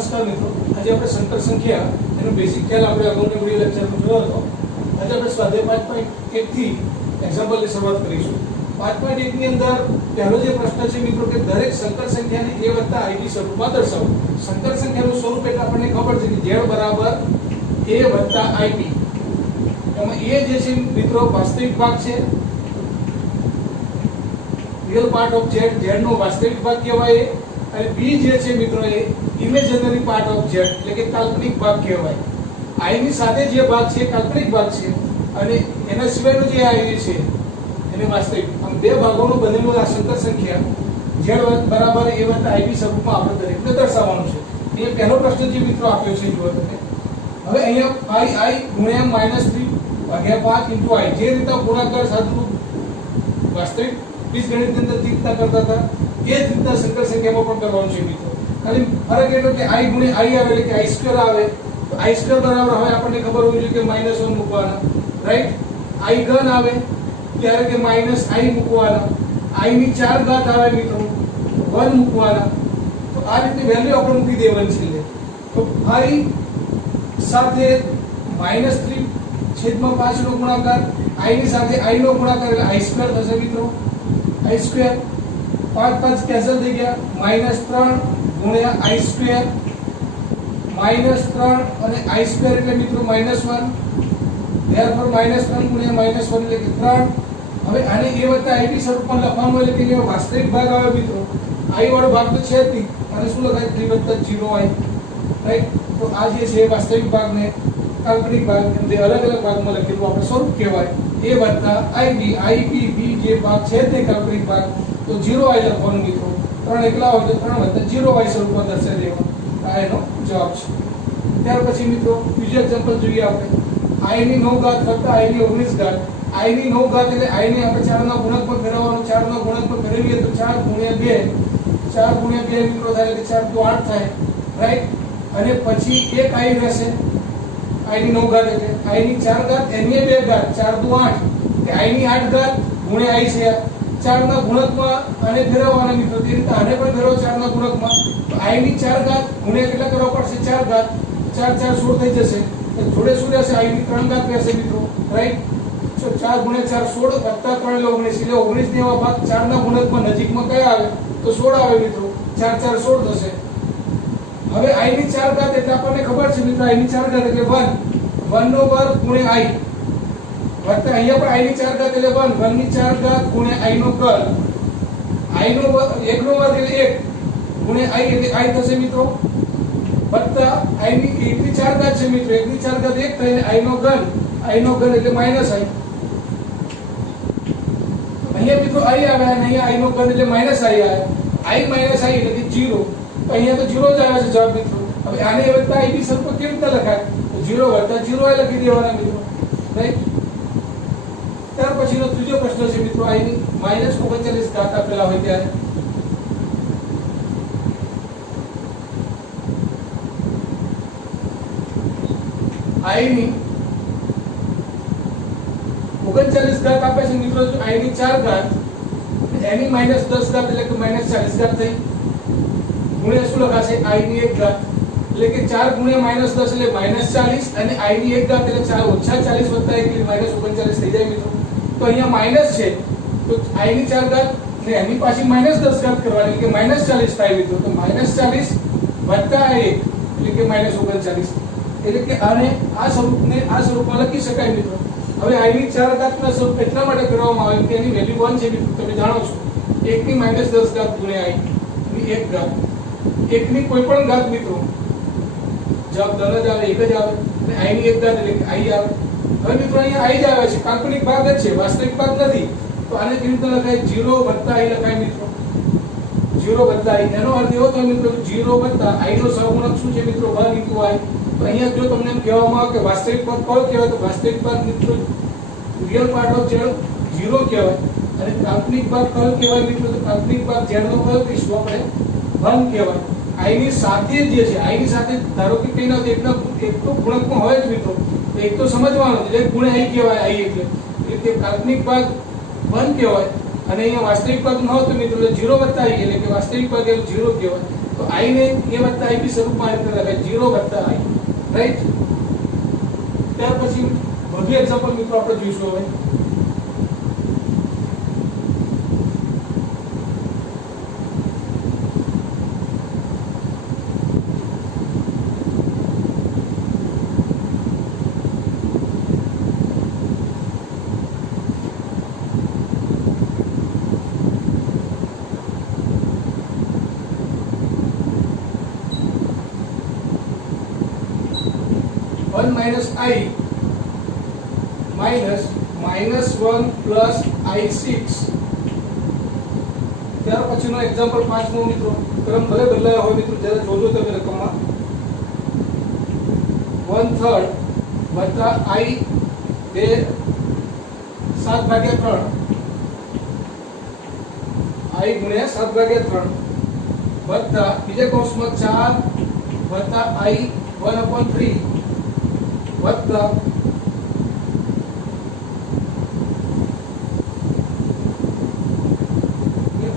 નમસ્કાર મિત્રો, આજે આપણે સંકર સંખ્યા એનો બેઝિક ખ્યાલ આપણે અગાઉના વિડિયો લેક્ચરમાં જોયો હતો. આજે આપણે સ્વાધ્યાય 5.1 થી એક્ઝામ્પલની શરૂઆત કરીશું. 5.1 ની અંદર પહેલો જે પ્રશ્ન છે મિત્રો કે દરેક સંકર સંખ્યાને a વત્તા ib સ્વરૂપમાં દર્શાવો. સંકર સંખ્યાનું સ્વરૂપ એટલે આપણને ખબર છે કે z બરાબર a વત્તા ib. એમાં a જે છે મિત્રો વાસ્તવિક ભાગ છે, real part of z, z નો વાસ્તવિક ભાગ કહેવાય, અને b જે છે મિત્રો એ ઇમેજિનરી પાર્ટ ઓફ z એટલે કે કાલ્પનિક ભાગ કહેવાય. i ની સાથે જે ભાગ છે કાલ્પનિક ભાગ છે, અને એના સિવાયનો જે i છે એને વાસ્તવિક. આમ બે ભાગોનું બનેલું આ સંકર સંખ્યા z બરાબર a વત્તા ib સ્વરૂપમાં આપણે દરેકને દર્શાવવાનું છે. એ પહેલો પ્રશ્ન જે મિત્રો આપ્યો છે જુઓ તમે. હવે અહીંયા i ગુણ્યા -3 ભાગ્યા 5 * i જે રીતે ગુણાકાર સાદુરૂપ વાસ્તવિક બીજગણિતની અંદર તીક્તા કરતા હતા એ જ રીતના સંકર સંખ્યામાં પણ કરવાનું છે મિત્રો. ખાલી ફરક એટલો કે i ગુણ્યા i આવે એટલે કે i સ્ક્વેર આવે, તો i સ્ક્વેર બરાબર હવે આપણને ખબર હોવી જોઈએ કે -1 મૂકવાના, રાઈટ. i ઘન આવે ત્યારે કે -i મૂકવાના, i ની 4 ઘાત આવે મિત્રો 1 મૂકવાના. તો આ રીતે વેલ્યુ આપણે મૂકી દેવાની છે. તો i સાથે -3 છેદમાં 5 નો ગુણાકાર, i ની સાથે i નો ગુણાકાર એટલે i સ્ક્વેર થશે મિત્રો. i સ્ક્વેર 5 5 કેન્સલ થઈ ગયા, -3 ગુણ્યા i સ્ક્વેર, -3 અને i સ્ક્વેર એટલે મિત્રો -1, therefore -3 ગુણ્યા -1 એટલે કે 3. હવે આને a વત્તા ib સ્વરૂપમાં લખવાનું એટલે કે વાસ્તવિક ભાગ આવે મિત્રો. i વાળો ભાગ તો છે જ, અને શું લખાય 3 + 0i, રાઈટ. તો આ જે છે વાસ્તવિક ભાગને કાલ્પનિક ભાગ એમ બે અલગ અલગ ભાગમાં લખેલું આપણે સ્વરૂપ કહેવાય a વત્તા ib. ib b જે ભાગ છે તે કાલ્પનિક ભાગ, તો 0i લખવાનું મિત્રો. 3 એકલા હોય તો 3 વત્તા 0i સ્વરૂપમાં દર્શાવી દેવાનું. આ એનો જવાબ છે. ત્યાર પછી મિત્રો બીજું એક્ઝામ્પલ જોઈએ આપણે. i ની 9 ઘાત કરતા i ની 19 ઘાત. i ની 9 ઘાત એટલે i ને આપણે 4 ના ગુણકમાં ફેરવવાનો. 4 ના ગુણકમાં ફેરવીએ તો 4 ગુણ્યા 2, 4 ગુણ્યા 2 મિત્રો થાય એટલે 4 * 8 થાય, રાઈટ. અને પછી એક i રહેશે, i ની 9 ઘાત એટલે i ની 4 ઘાત એની 2 ઘાત 4 * 8 કે i ની 8 ઘાત ગુણ્યા i છે 4 ના ગુણકમાં અને ફેરવવાના મિત્રો. તે રીતે આને પણ ફેરવો 4 ના ગુણકમાં, તો i ની 4 ઘાત ગુણ્યા કેટલા કરવા પડશે 4 ઘાત, 4 4 16 થઈ જશે. તો જોડે શું રહેશે i ની 3 ઘાત રહેશે મિત્રો, રાઈટ. તો 4 ગુણ્યા 4 16 વત્તા 3 એટલે 19 એટલે 19 ને એવા ભાગ 4 ના ગુણકમાં નજીકમાં કયા આવે તો 16 આવે મિત્રો. 4 4 16 થશે. હવે i ની 4 ઘાત એટલે આપણને ખબર છે મિત્રો i ની 4 ઘાત એટલે 1 નો વર્ગ ગુણ્યા i, વત્તા અહીંયા પણ i ની 4 ઘાત એટલે 1 ની 4 ઘાત ગુણ્યા i નો ઘન, i નો 1 નો વર્ગ એટલે 1 ગુણ્યા i એટલે i થશે મિત્રો, વત્તા i ની 1 ની 4 ઘાત છે મિત્રો, 1 ની 4 ઘાત 1 થઈને i નો ઘન એટલે -i. અહીંયા મિત્રો i આવે અને અહીંયા i નો ઘન એટલે -i આવે. i - i એટલે કે 0. તો અહીંયા તો 0 જ આવે છે જવાબ મિત્રો. હવે આને વત્તા ib સ્વરૂપમાં કેવી રીતે લખાય? તો 0 વત્તા 0i લખી દેવાના મિત્રો, રાઈટ. ત્યાર પછીનો ત્રીજો પ્રશ્ન છે મિત્રો i ની -39 ઘાત આપેલા હોય ત્યારે. i ની 39 ઘાત આપે છે મિત્રો. તો i ની 4 ઘાત એની -10 ઘાત એટલે કે -40 ઘાત થઈ, ગુણ્યા શું લખાશે i ની 1 ઘાત એટલે કે 4 ગુણ્યા -10 એટલે -40, અને i ની 1 ઘાત એટલે 4 - 40 + 1 એટલે -39 થઈ જાય મિત્રો. તો અહીંયા માઈનસ છે તો i ની 4 ઘાત ને એની પાછી -10 ઘાત કરવાની એટલે કે -40 થાય મિત્રો. તો -40 વત્તા 1 એટલે કે -39. એટલે કે આને આ સ્વરૂપમાં લખી શકાય મિત્રો. હવે i ની 4 ઘાતના સ્વરૂપ એટલા માટે કરવામાં આવે કે એની વેલ્યુ 1 છે મિત્રો, તમે જાણો છો. 1 ની -10 ઘાત ગુણ્યા i ની 1 ઘાત, 1 ની કોઈ પણ ઘાત મિત્રો જવાબ ધન જ આવે, 1 જ આવે. અને i ની 1 ઘાત એટલે કે i આવે. હવે મિત્રો અહીંયા i જ આવે છે, કાલ્પનિક ભાગ જ છે, વાસ્તવિક ભાગ નથી. તો આને કેવી રીતે લખાય? 0 વત્તા i લખાય મિત્રો. 0 વત્તા i એનો અર્થ એવો થાય મિત્રો 0 વત્તા i નો સહગુણક શું છે મિત્રો 1 * i. તો અહીંયા જો તમને એમ કહેવામાં આવે કે વાસ્તવિક ભાગ કયો કહેવાય, તો વાસ્તવિક ભાગ મિત્રો રિયલ પાર્ટ ઓફ z 0 કહેવાય, અને કાલ્પનિક ભાગ કયો કહેવાય મિત્રો? તો કાલ્પનિક ભાગ z નો કયો કહીશું આપણે 1 કહેવાય. i ની સાથે જે છે, i ની સાથે ધારો કે કઈ ના એક તો ગુણકમાં હોય જ મિત્રો, તો એક તો સમજવાનો એટલે ગુણ્યા i કહેવાય. i એટલે કાલ્પનિક ભાગ 1 કહેવાય, અને અહીંયા વાસ્તવિક ભાગ ન હોય તો મિત્રો 0 વત્તા i એટલે કે વાસ્તવિક ભાગ એટલે 0 કહેવાય. તો તો i ને a વત્તા i બી સ્વરૂપમાં આ રીતે લખાય 0 વત્તા i, રાઈટ. ત્યાર પછી વધુ એક્ઝામ્પલ મિત્રો આપણે જોઈશું હવે. minus i minus -1 plus i6. ત્યાર પછીનો એક્ઝામ્પલ 5મો મિત્રો. ક્રમ ભલે બદલાયો હોય મિત્રો, જ્યારે જોજો તમે રકમમાં 1/3 વત્તા i 7/3 i ગુણ્યા 7/3 વત્તા બીજા કૌંસમાં 4 વત્તા i 1/3 વત્તા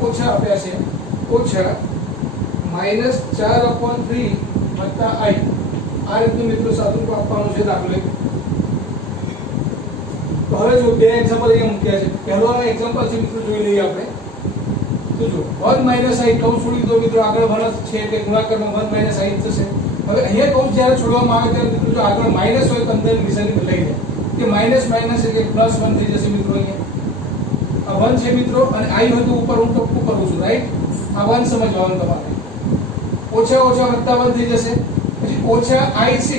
ઓછા આપ્યા છે ઓછા -4/3 વત્તા i. આ રીતનું મિત્રો સાદુરૂપ આપવાનું છે દાખલે. તો હવે જો બે એક્ઝામ્પલ અહીંયા મૂક્યા છે. પહેલો એક્ઝામ્પલ છે મિત્રો, જોઈ લઈએ આપણે. તો જો 1 - i કૌંસ છોડી દો મિત્રો, આગળ 1 છે એટલે ગુણાકારમાં 1 - i થશે. હવે અહીંયા કૌંસ જ્યારે છોડવામાં આવે ત્યારે મિત્રો જો આગળ માઈનસ હોય તો અંદર નિશાની બદલાઈ જાય કે માઈનસ માઈનસ એટલે +1 થઈ જશે મિત્રો. અહીંયા આ 1 છે મિત્રો અને i હતું ઉપર, હું ટપકું કરું છું, રાઈટ. આ 1 સમજવાનું તમારે. ઓછા ઓછા વત્તા 1 થઈ જશે. પછી ઓછા i6,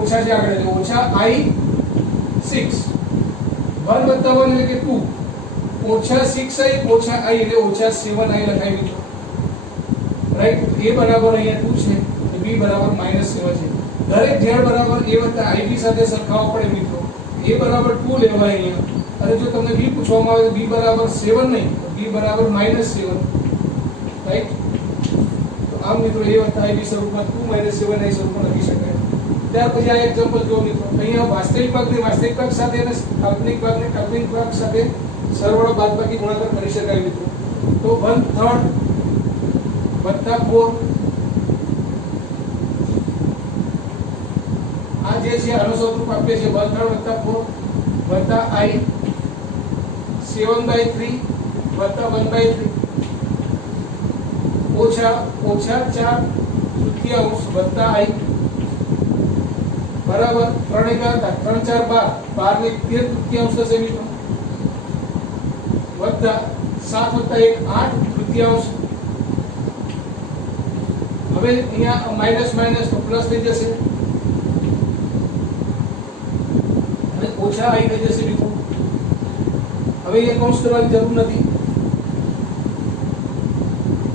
ઓછા છે આગળ એટલે ઓછા i6 1 વત્તા 1 એટલે કે 2 ઓછા 6i ઓછા i એટલે ઓછા 7i લખાય મિત્રો, રાઈટ. a બરાબર અહીંયા 2 છે, b બરાબર -7 છે. દરેક z બરાબર a વત્તા ib સાથે સરખાવવા પડે મિત્રો. a બરાબર 2 લેવાય અહીંયા, અને જો તમને b પૂછવામાં આવે તો b બરાબર 7 નહીં, b બરાબર -7, રાઈટ. તો આમ મિત્રો a વત્તા ib સ્વરૂપમાં 2 - 7i સ્વરૂપમાં લખી શકાય. ત્યાર પછી આ એક્ઝામ્પલ જો મિત્રો, અહીંયા વાસ્તવિક ભાગને વાસ્તવિક ભાગ સાથે અને કાલ્પનિક ભાગને કાલ્પનિક ભાગ સાથે સરવાળો બાદબાકી ગુણાકાર કરી શકાય મિત્રો. તો 1/3 વત્તા 4 આ જે છે આનો સ્વરૂપ આપે છે 1/3 વત્તા 4 વત્તા i 7/3 વત્તા 1/3 ઓછા 4 તૃતીયાંશ વત્તા i બરાબર 3 × 3 = 12 ને 13 તૃતીયાંશ થશે મિત્રો, વત્તા 7 + 1 8 તૃતીયાંશ. હવે અહીંયા માઈનસ માઈનસ તો પ્લસ થઈ જશે અને ઓછા i થઈ જશે મિત્રો. હવે અહીંયા કૌંસ કરવાની જરૂર નથી.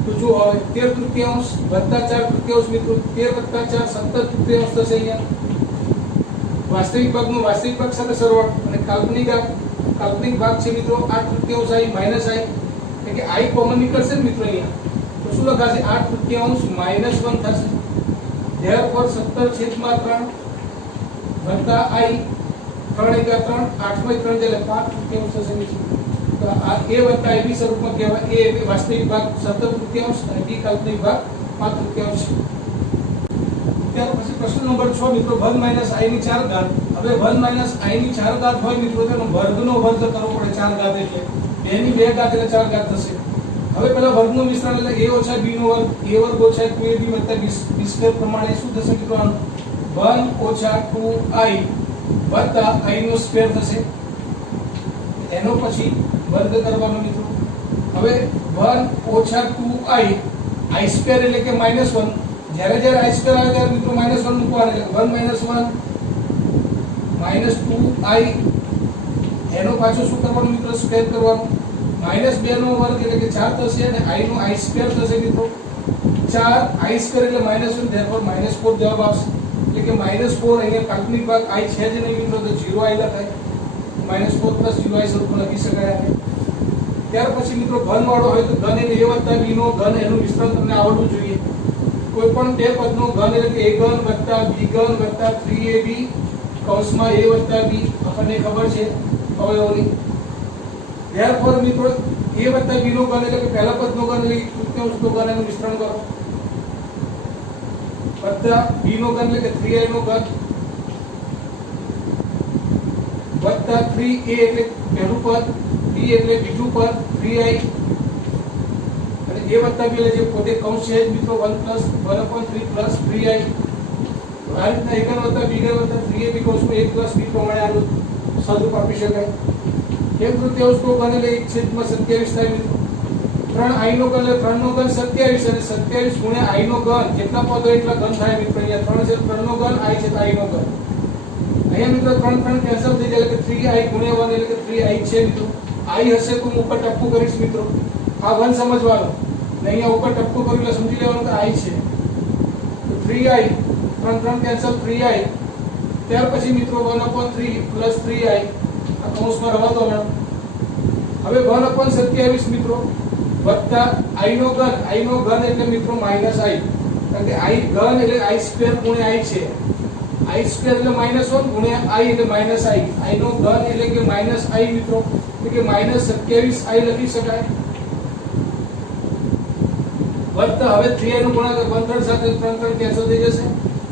તો જો હવે 13 તૃતીયાંશ વત્તા 4 તૃતીયાંશ મિત્રો, 13 + 4 17 તૃતીયાંશ થશે. અહીંયા વાસ્તવિક ભાગનો વાસ્તવિક ભાગ સાથે સરવાળો અને કાલ્પનિક ભાગ છે મિત્રો 8 તૃતીયાંશ i માઈનસ i, એટલે કે i કોમન નીકળશે ને મિત્રો. અહીંયા તો શું લખાશે 8 તૃતીયાંશ -1 થશે. ધેરફોર 17/3 વત્તા i 3 × 3 8/3 એટલે 5 તૃતીયાંશ થશે મિત્રો. તો આ a વત્તા ib સ્વરૂપમાં કહેવાય. a એટલે વાસ્તવિક ભાગ 17 તૃતીયાંશ અને b કાલ્પનિક ભાગ 5 તૃતીયાંશ. ત્યાર પછી પ્રશ્ન નંબર 6 મિત્રો, 1 - i ની 4 ઘાત. હવે 1 - i ની 4 ઘાત હોય મિત્રો, તેનો વર્ગનો વર્ગ કરવો પડે. 4 ઘાત એટલે 2 ની 2 ઘાત એટલે 4 ઘાત થશે. હવે પેલા વર્ગનું મિશ્રણ એટલે a - b નો વર્ગ, a વર્ગ ઓછા 2ab વત્તા b² પ્રમાણે શું થશે મિત્રો? 1 - 2i વત્તા i નો સ્ક્વેર થશે. એનો પછી વર્ગ કરવાનો મિત્રો. હવે 1 - 2i i² એટલે કે -1. જ્યારે i² આવે ત્યારે મિત્રો -1 મૂકવાનું, એટલે 1 - 1 -2i એનો પાછો શું કરવાનું મિત્રો? સ્ક્વેર કરવાનું. -2 નો વર્ગ એટલે કે 4 થશે અને i નો i² થશે મિત્રો. 4 i² એટલે -1, therefore -4 જવાબ આવશે. એટલે કે -4 અહીંયા કાલ્પનિક ભાગ i છે જ નહીં મિત્રો, તો 0i લખાય. -4 + 0i સ્વરૂપમાં લખી શકાય. ત્યાર પછી મિત્રો ઘન વાળો હોય તો ઘન એટલે a વત્તા b નો ઘન, એનું વિસ્તરણ તમને આવડવું જોઈએ. કોઈ પણ બે પદનો ઘન એટલે કે a ઘન વત્તા b ઘન વત્તા 3ab કૌંસમાં a વત્તા b આપણને ખબર છે અવયવોની. therefore મિત્રો a વત્તા b નો ઘન એટલે કે પહેલા પદનો ઘન એટલે કે તૃતીયાંશનો ઘન, એનું વિસ્તરણ કરો. વત્તા b નો ઘન એટલે કે 3i નો ઘન વત્તા 3a એટલે પહેલું પદ, b એટલે બીજું પદ 3i અને a વત્તા b એટલે જે પોતે કૌંસ છે મિત્રો 1 + 1/3 + 3i. તો આ રીતના a ઘન વત્તા b ઘન વત્તા 3ab કૌંસમાં 1 + b પ્રમાણે આનું સ્વરૂપ આપી શકાય. એક તૃતીયાંશ નો ઘન એટલે 1/27 થાય મિત્રો. 3i નો ઘન એટલે 3 નો ઘન 27 અને 27 ગુણ્યા i નો ઘન જેટલા પદ હોય એટલા ઘન થાય મિત્રો. અહીંયા 3 છે 3 નો ઘન, i છે તો i નો ઘન. અહીંયા મિત્રો 3 કેન્સલ થઈ જાય એટલે કે 3i ગુણ્યા 1 એટલે કે 3i છે મિત્રો. i હશે તો હું ઉપર ટપકું કરીશ મિત્રો. આ ઘન સમજવાનો ને અહીંયા ઉપર ટપકું કર્યું એટલે સમજી લેવાનું કે i છે. તો 3i 3 કેન્સલ 3i. ત્યાર પછી મિત્રો 1/3 + 3i આ કૌંસમાં રહેવા દો. હવે 1/27 મિત્રો વત્તા i નો ઘન એટલે મિત્રો -i કારણ કે i ઘન એટલે i² ગુણ્યા i છે. i² એટલે -1 ગુણ્યા i એટલે -i. i નો ઘન એટલે કે -i મિત્રો એટલે કે -27i લખી શકાય. વત્તા હવે 3i નો ગુણાકાર 1/3 સાથે 3 કેન્સલ થઈ જશે.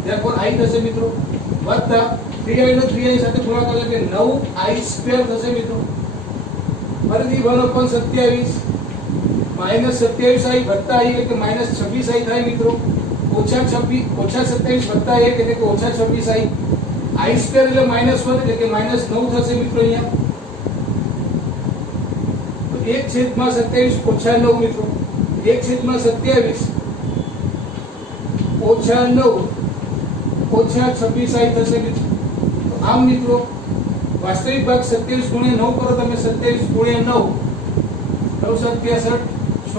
therefore i થશે મિત્રો વત્તા 3i નો 3i સાથે ગુણાકાર એટલે કે 9i² થશે મિત્રો. ફરીથી 1/27 -27i વત્તા i એટલે કે -26i થાય મિત્રો. -27 વત્તા 1 એટલે કે -26i. i² એટલે -1 એટલે કે -9 થશે મિત્રો. અહીંયા તો 1/27 - 9 મિત્રો 1/27 - 9 -26i થશે મિત્રો. તો આમ મિત્રો વાસ્તવિક ભાગ 27 ગુણ્યા 9 કરો તમે. 27 ગુણ્યા 9 9 63 6 9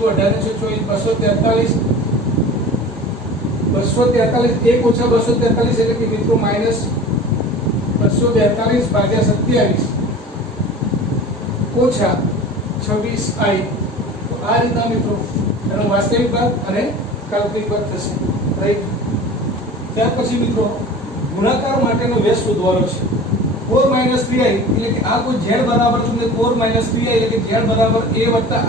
તો 18 243 243 1 - 243 એટલે કે મિત્રો -242 ભાગ્યા 27 ઓછા 26i. તો આ રીતના મિત્રો એનો વાસ્તવિક ભાગ અને કાલ્પનિક ભાગ થશે. રાઈટ. ત્યાર પછી મિત્રો ગુણાકાર માટેનો વ્યસ્ત શોધવાનો છે. 4 - 3i એટલે કે આ કોઈ z બરાબર તમને 4 - 3i એટલે કે z બરાબર a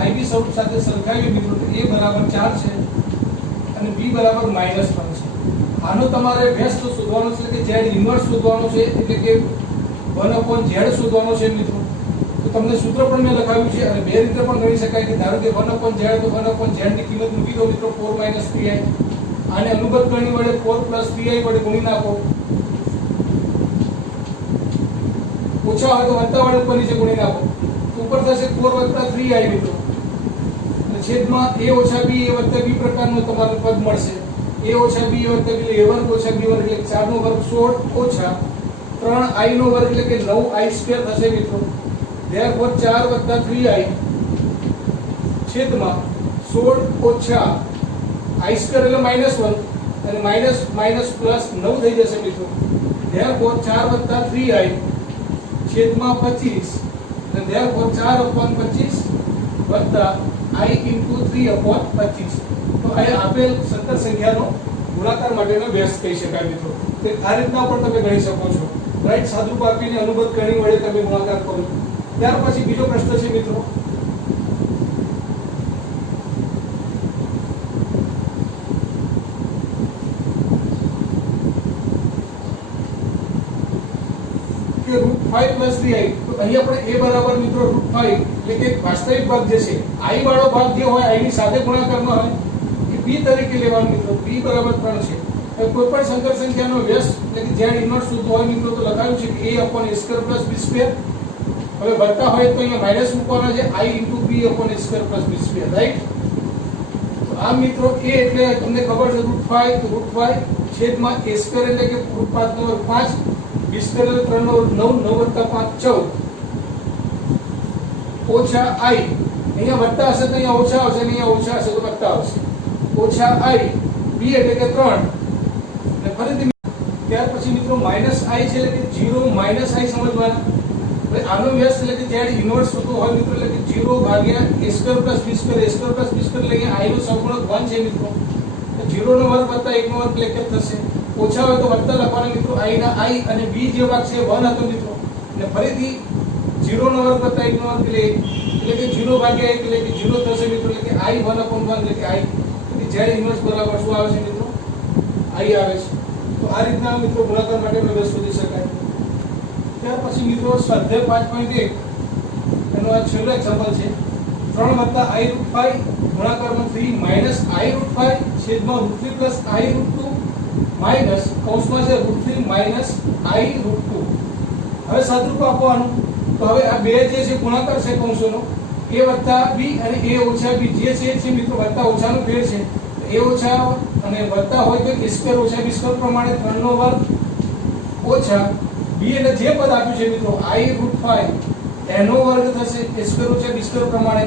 + ib સ્વરૂપ સાથે સરખાવીએ મિત્રો તો a બરાબર 4 છે અને b બરાબર -1 છે. આનો તમારે વ્યસ્ત શોધવાનો છે કે z ઇન્વર્સ શોધવાનો છે એટલે કે 1/z શોધવાનો છે મિત્રો. તો તમને સૂત્ર પણ મેં લખાવ્યું છે અને બે રીતે પણ ગણી શકાય કે ધારો કે 1/z તો 1/z ની કિંમત મૂકી દો મિત્રો 4 - 3i. આને અનુબદ્ધ ગણી વડે 4 + 3i વડે ગુણી નાખો. ઓછા હોય તો વત્તા વડે ઉપર નીચે ગુણી નાખો. ઉપર થશે 4 + 3i મિત્રો. છેદમાં a - b a + b પ્રકારનું તમારું પદ મળશે. a - b a + b એટલે a² - b² એટલે 4 નો વર્ગ 16 ઓછા 3i નો વર્ગ એટલે કે 9i² થશે મિત્રો. therefore 4 + 3i છેદમાં 16 ઓછા i² એટલે -1 અને માઈનસ પ્લસ 9 થઈ જશે મિત્રો. therefore 4 + 3i છેદમાં 25 અને therefore 4/25 વત્તા i * 3/25. તો આ આપેલ સત્તર સંખ્યાનો ગુણાકાર માટેનો વ્યસ્ત કહી શકાય મિત્રો. તો આ રીતના પણ તમે ગણી શકો છો. રાઈટ. સાદુરૂપ આપીને અનુબદ્ધ ગણી વડે તમે ગુણાકાર કરો. ત્યાર પછી બીજો પ્રશ્ન છે મિત્રો કે √5 + 3i. તો અહીંયા આપણે a બરાબર મિત્રો √5 એટલે કે વાસ્તવિક ભાગ જે છે i વાળો ભાગ જે હોય i ની સાથે ગુણાકારનો હોય એ b તરીકે લેવાનો મિત્રો. b બરાબર 3 છે. કોઈ પણ સંકર સંખ્યાનો વ્યસ્ત એટલે કે z ઇન્વર્સ શુદ્ધ હોય મિત્રો તો લખાયું છે કે a/a² + b². હવે વત્તા હોય તો અહીંયા માઈનસ મૂકવાના છે i * b/a² + b². રાઈટ. તો આ મિત્રો a એટલે તમને ખબર છે √5 તો √5 છેદમાં a² એટલે કે √5 નો વર્ગ 5 b² એટલે 3 નો વર્ગ 9 9 + 5 14 ઓછા i. અહીંયા વત્તા હશે તો અહીંયા ઓછા આવશે અને અહીંયા ઓછા હશે તો વત્તા આવશે. ઓછા i b એટલે કે 3 અને ફરીથી ત્યાર પછી મિત્રો -i છે એટલે કે 0 - i સમજવાના. હવે આનો વ્યસ્ત એટલે કે z ઇન્વર્સ થતો હોય મિત્રો એટલે કે 0 ભાગ્યા a² + b². a² + b² એટલે કે i નો સહગુણક 1 છે મિત્રો. તો 0 નો વર્ગ વત્તા 1 નો વર્ગ એટલે કે થશે. ઓછા હોય તો વત્તા લખવાના મિત્રો. i ના i અને b જે ભાગ છે 1 હતો મિત્રો. અને ફરીથી 0 નો વર્ગ વત્તા 1 નો વર્ગ એટલે કે 0 ભાગ્યા 1 એટલે કે 0 થશે મિત્રો. એટલે કે i 1/1 એટલે કે i. તેથી z ઇન્વર્સ બરાબર શું આવે છે મિત્રો? i આવે છે. તો આ રીતના મિત્રો ગુણાકાર માટેનો રસ શોધી શકાય. ત્યાર પછી મિત્રો સ્વાધ્યાય 5.1 એનો આ છેલ્લો એક્ઝામ્પલ છે. 3 + i√5 ગુણાકારમાં 3 - i√5 છેદમાં √3 + i√2 માઈનસ કૌંસમાં છે √3 - i√2. હવે સાદુરૂપ આપવાનું. તો હવે આ બે જે છે ગુણાકાર છે કૌંસોનો a + b અને a - b જે છે મિત્રો વત્તા ઓછાનો ફેર છે. a ઓછા અને વત્તા હોય તો a² - b² પ્રમાણે 3 નો વર્ગ ઓછા b એટલે જે પદ આપ્યું છે મિત્રો i√5 એનો વર્ગ થશે a² - b² પ્રમાણે.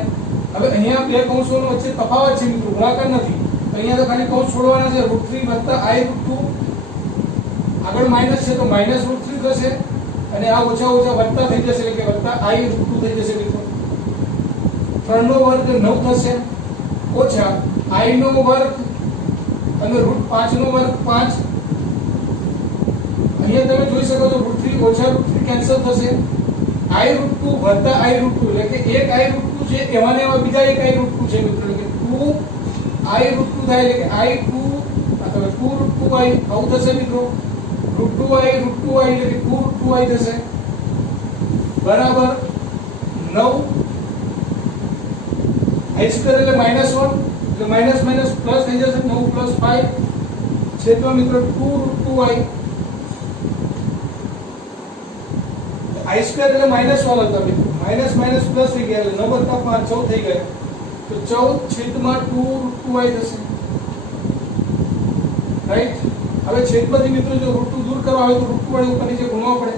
હવે અહીંયા બે કૌંસોનો વચ્ચે તફાવત છે મિત્રો, ગુણાકાર નથી. તો અહીંયા તો ખાલી કૌંસ છોડવાના છે. √3 + i√2 આગળ માઈનસ છે તો -√3 થશે અને આ ઓછા ઓછા વત્તા થઈ જશે એટલે કે વત્તા i√2 થઈ જશે મિત્રો. 3 નો વર્ગ 9 થશે ઓછા i નો વર્ગ અને √5 નો વર્ગ 5. અહીંયા તમે જોઈ શકો છો √3 ઓછા √3 કેન્સલ થશે. i√2 વત્તા i√2 એટલે કે એક i√2 છે એમાં ને એમાં બીજા એક i√2 છે મિત્રો એટલે કે 2 i√2 થાય એટલે કે i2 અથવા 2√2i આવું થશે મિત્રો. √2i એટલે કે 2√2i થશે બરાબર 9. i² એટલે -1 એટલે માઈનસ માઈનસ પ્લસ થઈ જશે 9 + 5 છેદમાં મિત્રો 2√2i. i² એટલે -1 હતા મિત્રો, માઈનસ માઈનસ પ્લસ થઈ ગયા એટલે 9 + 5 14 થઈ ગયા. તો 14 છેદમાં 2√2i થશે રાઈટ. હવે છેદમાંથી મિત્રો જો √2 દૂર કરવા હોય તો √2 વડે ઉપર નીચે ગુણવા પડે.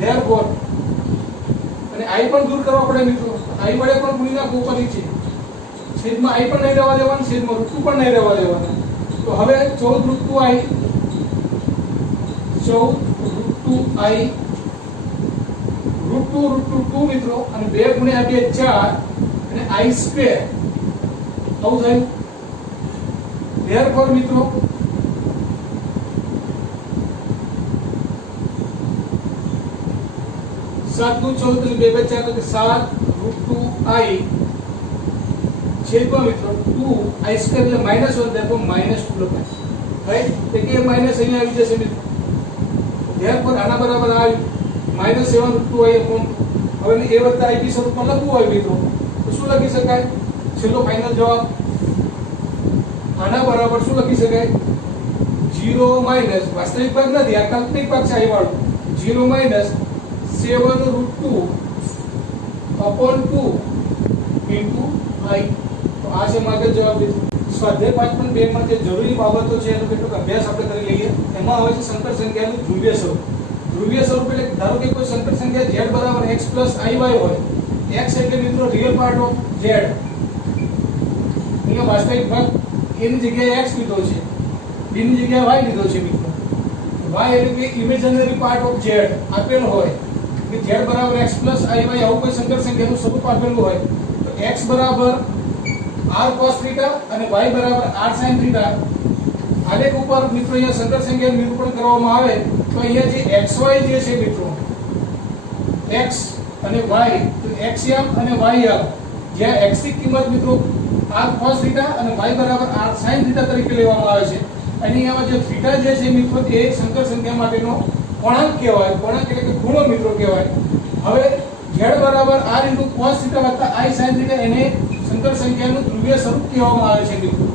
ધેરફોર અને i પણ દૂર કરવા પડે મિત્રો, i વડે પણ ગુણી નાખો ઉપર નીચે. છેદમાં i પણ નહીં રહેવા દેવાનું, છેદમાં √2 પણ નહીં રહેવા દેવાનું. તો હવે 14 √2i √2 મિત્રો અને 2 × 2 4 અને i² આવું થયું. ધેરફોર મિત્રો 7 નું 14 2 × 4 એટલે 7 √2i છેદમાં મિત્રો 2i² એટલે -1 ધેરફોર -2 લખાય રાઈટ. એટલે કે માઈનસ અહીંયા આવી જશે મિત્રો. ધેરફોર આના બરાબર આવ્યું -7 √2i upon હવે a + ib સ્વરૂપમાં લખવું હોય મિત્રો તો શું લખી શકાય? છેલ્લો ફાઇનલ જવાબ આના બરાબર શું લખી શકાય? 0 માઈનસ વાસ્તવિક ભાગ નથી, આ કાલ્પનિક ભાગ છે i વાળો. 0 - 7 √2 upon 2 into i. તો આ છે મારો જવાબ મિત્રો. સ્વાધ્યાય 5.2 માં જે જરૂરી બાબતો છે એનો કેટલોક અભ્યાસ આપણે કરી લઈએ. એમાં આવે છે સંકર સંખ્યાનું ધ્રુવીય સ્વરૂપ. ધ્રુવીય સ્વરૂપ એટલે ધારો કે કોઈ સંકર સંખ્યા z = x + iy હોય. x એટલે મિત્રો રિયલ પાર્ટ ઓફ z. અહીંયા વાસ્તવિક ભાગ a ની જગ્યાએ x લીધો છે, b ની જગ્યાએ y લીધો છે મિત્રો. y એટલે કે ઇમેજનરી પાર્ટ ઓફ z આપેલ હોય કે z = x + iy આવું કોઈ સંકર સંખ્યાનું સ્વરૂપ આપેલું હોય તો x = r cos θ અને y = r sin θ. આલેખ ઉપર મિત્રો અહીંયા સંકર સંખ્યાનું નિરૂપણ કરવામાં આવે તો અહીંયા જે xy જે છે મિત્રો x અને y તો xm અને ym જ્યાં x ની કિંમત મિત્રો r cos θ અને y = r sin θ તરીકે લેવામાં આવે છે. અને અહીંયા જે θ જે છે મિત્રો એ સંકર સંખ્યા માટેનો કોણાંક કહેવાય. કોણાંક એટલે કે ખૂણો મિત્રો કહેવાય. હવે z = r * cos θ + i sin θ એને સંકર સંખ્યાનું ધ્રુવીય સ્વરૂપ કહેવામાં આવે છે મિત્રો.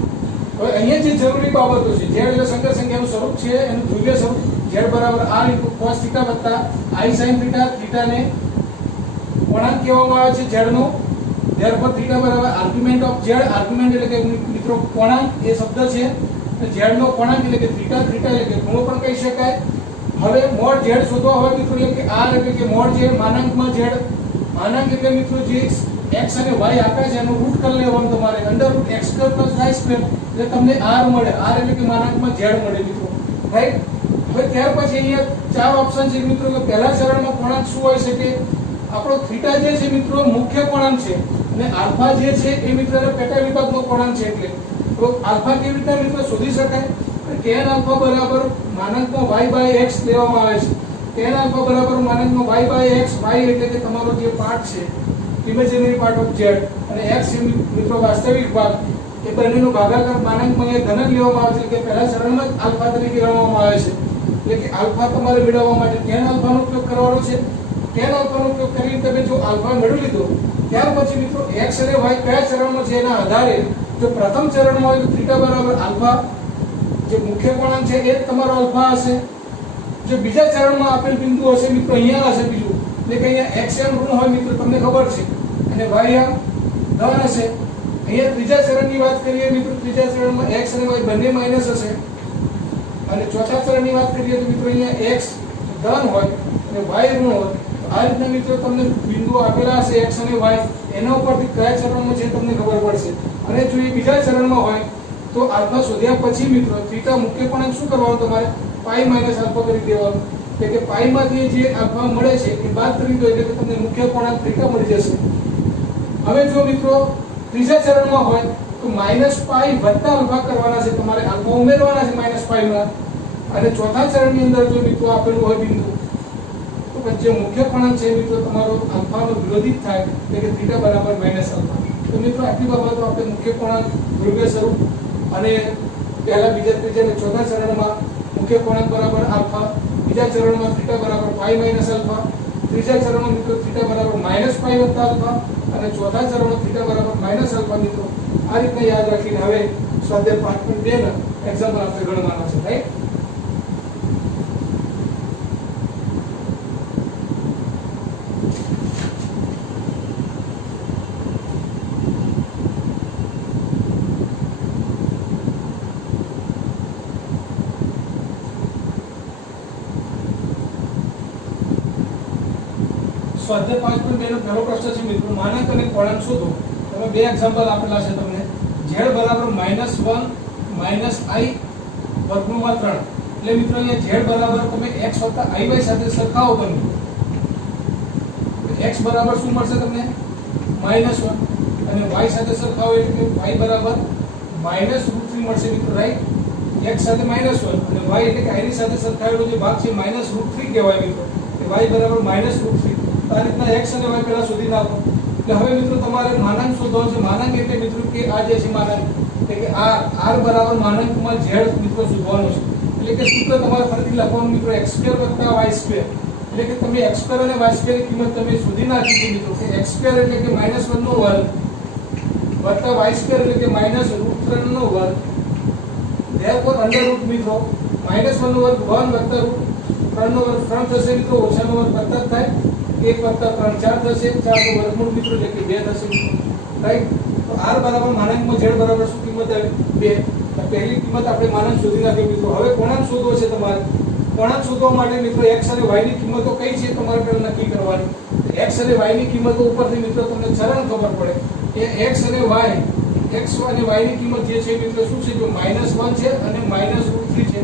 હવે અહીંયા જે જરૂરી બાબતો છે z એટલે સંકર સંખ્યાનું સ્વરૂપ છે એનું ધ્રુવીય સ્વરૂપ z = r * cos θ + i sin θ. θ ને કોણાંક કહેવામાં આવે છે z નો. therefore θ = argument of z. Argument એટલે કે મિત્રો કોણાંક એ શબ્દ છે. z નો કોણાંક એટલે કે θ એટલે કે ખૂણો પણ કહી શકાય. હવે મોડ z શોધવા હોય મિત્રો એટલે કે r એટલે કે મોડ z માનાંકમાં z. માનાંક એટલે મિત્રો જે x અને y આપ્યા છે એનું રૂટ કરી લેવાનું તમારે. √x² + y² એટલે તમને r મળે. r એટલે કે માનાંકમાં z મળે મિત્રો રાઈટ. હવે ત્યાર પછી અહીંયા ચાર ઓપ્શન છે મિત્રો કે પહેલા ચરણમાં કોણાંક શું હોઈ શકે? આપણો θ જે છે મિત્રો મુખ્ય કોણાંક છે અને આલ્ફા જે છે એ મિત્રો પેટા વિભાગનો કોણાંક છે. એટલે તો આલ્ફા કેવી રીતે મિત્રો શોધી શકાય? tan આલ્ફા બરાબર માનાંકમાં y/x લેવામાં આવે છે. tan આલ્ફા બરાબર માનાંકમાં y/x. y એટલે કે તમારો જે પાર્ટ છે ઇમેજનરી પાર્ટ ઓફ z અને x એ મિત્રો વાસ્તવિક ભાગ. એ બંનેનો ભાગાકાર માનાંકમાં અહીંયા ધન જ લેવામાં આવે છે કે પહેલા ચરણમાં જ આલ્ફા તરીકે ગણવામાં આવે છે એટલે કે આલ્ફા તમારે મેળવવા માટે tan આલ્ફાનો ઉપયોગ કરવાનો છે tan આલ્ફાનો ઉપયોગ કરીને તમે જો આલ્ફા મેળવી લીધો ત્યાર પછી મિત્રો x અને y કયા ચરણમાં છે એના આધારે જો પ્રથમ ચરણમાં હોય તો થીટા બરાબર આલ્ફા જે મુખ્ય કોણાંક છે એ જ તમારો આલ્ફા હશે જો બીજા ચરણમાં આપેલ બિંદુ હશે મિત્રો અહીંયા હશે બીજું એટલે કે અહીંયા x m ઋણ હોય મિત્રો તમને ખબર છે અને y m ધન હશે અહીંયા ત્રીજા ચરણની વાત કરીએ મિત્રો ત્રીજા ચરણમાં x અને y બંને માઈનસ હશે અને ચોથા ચરણની વાત કરીએ તો મિત્રો અહીંયા x ધન હોય અને y ઋણ હોય આ રીતના મિત્રો તમને બિંદુઓ આપેલા હશે x અને y એના ઉપરથી કયા ચરણમાં છે તમને ખબર પડશે અને જો એ બીજા ચરણમાં હોય તો આલ્ફા શોધ્યા પછી મિત્રો થીટા મુખ્ય કોણાંક શું કરવાનું તમારે પાઈ માઈનસ આલ્ફા કરી દેવાનું એટલે કે પાઈ માંથી જે આલ્ફા મળે છે એ બાદ કરી દો એટલે કે તમને મુખ્ય કોણાંક થીટા મળી જશે હવે જો મિત્રો ત્રીજા ચરણમાં હોય તો માઈનસ પાઈ વત્તા આલ્ફા કરવાના છે તમારે આલ્ફા ઉમેરવાના છે માઈનસ પાઈ માં અને ચોથા ચરણની અંદર જો મિત્રો આપેલું હોય બિંદુ તો પછી જે મુખ્ય કોણાંક છે મિત્રો તમારો આલ્ફાનો વિરોધી થાય એટલે કે થીટા બરાબર માઈનસ આલ્ફા તો મિત્રો આટલી બાબતો આપણે મુખ્ય કોણાંક ધ્રુવીય સ્વરૂપ અને પહેલા બીજા ત્રીજા અને ચોથા ચરણમાં મુખ્ય કોણાંક બરાબર આલ્ફા બીજા ચરણમાં થીટા બરાબર પાઈ માઈનસ આલ્ફા ત્રીજા ચરણમાં મિત્રો થીટા બરાબર માઈનસ પાઈ વત્તા આલ્ફા અને ચોથા ચરણમાં થીટા બરાબર માઈનસ આલ્ફા મિત્રો આ રીતના યાદ રાખીને હવે સ્વાધ્યાય 5.2 ના એક્ઝામ્પલ આપણે ગણવાના છે રાઈટ સ્વાધ્યાય 5.2 નો પહેલો પ્રશ્ન છે મિત્રો માનાંક અને કોણાંક શોધો તમે બે એક્ઝામ્પલ આપેલા છે તમને z બરાબર -1 - i વર્ગમૂળમાં 3 એટલે મિત્રો અહીંયા z બરાબર તમે x + iy સાથે સરખાવો બને x બરાબર શું મળશે તમને -1 અને y સાથે સરખાવો એટલે કે y બરાબર -√3 મળશે મિત્રો રાઈટ x સાથે -1 અને y એટલે કે i ની સાથે સરખાવેલો જે ભાગ છે -√3 કહેવાય મિત્રો કે y બરાબર -√3 આ રીતના x અને y પહેલા શોધી નાખો એટલે હવે મિત્રો તમારે માનાંક શોધવાનો છે માનાંક એટલે મિત્રો કે આ જે છે માનાંક એટલે કે r બરાબર માનાંકમાં z મિત્રો શોધવાનો છે એટલે કે સૂત્ર તમારે ફરીથી લખવાનું મિત્રો x² + y² એટલે કે તમે x² અને y² ની કિંમત તમે શોધી નાખી છે મિત્રો કે x² એટલે કે -1 નો વર્ગ વત્તા y² એટલે કે -√3 નો વર્ગ therefore અંડર રૂટ મિત્રો -1 નો વર્ગ 1 વત્તા √3 નો વર્ગ 3 થશે મિત્રો ઓછાનો વર્ગ વત્તા થાય 1 વત્તા 3 4 થશે 4 નો વર્ગમૂળ મિત્રો એટલે કે 2 થશે રાઈટ તો r બરાબર માનાંકમાં z બરાબર શું કિંમત આવી 2 તો પહેલી કિંમત આપણે માનાંક શોધી નાખી મિત્રો હવે કોણાંક શોધવો છે તમારે કોણાંક શોધવા માટે મિત્રો x અને y ની કિંમતો કઈ છે તમારે પહેલા નક્કી કરવાની x અને y ની કિંમતો ઉપરથી મિત્રો તમને ચરણ ખબર પડે કે x અને y ની કિંમત જે છે મિત્રો શું છે જો -1 છે અને -√3 છે